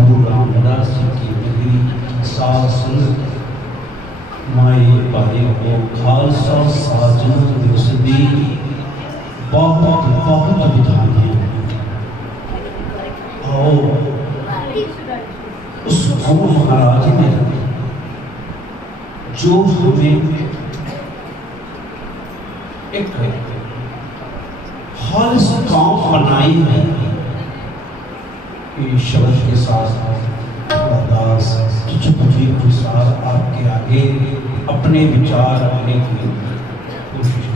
गुरु रामदास जी की मेरी सास माए भाई को खालसा साजन दिवस की बहुत बहुत विधानियाँ और उस गुरु महाराज ने जो हमें एक खालस गाँव बनाई है ये शब्द के साथ अरदास चुप के साथ आपके आगे अपने विचार रखने की कोशिश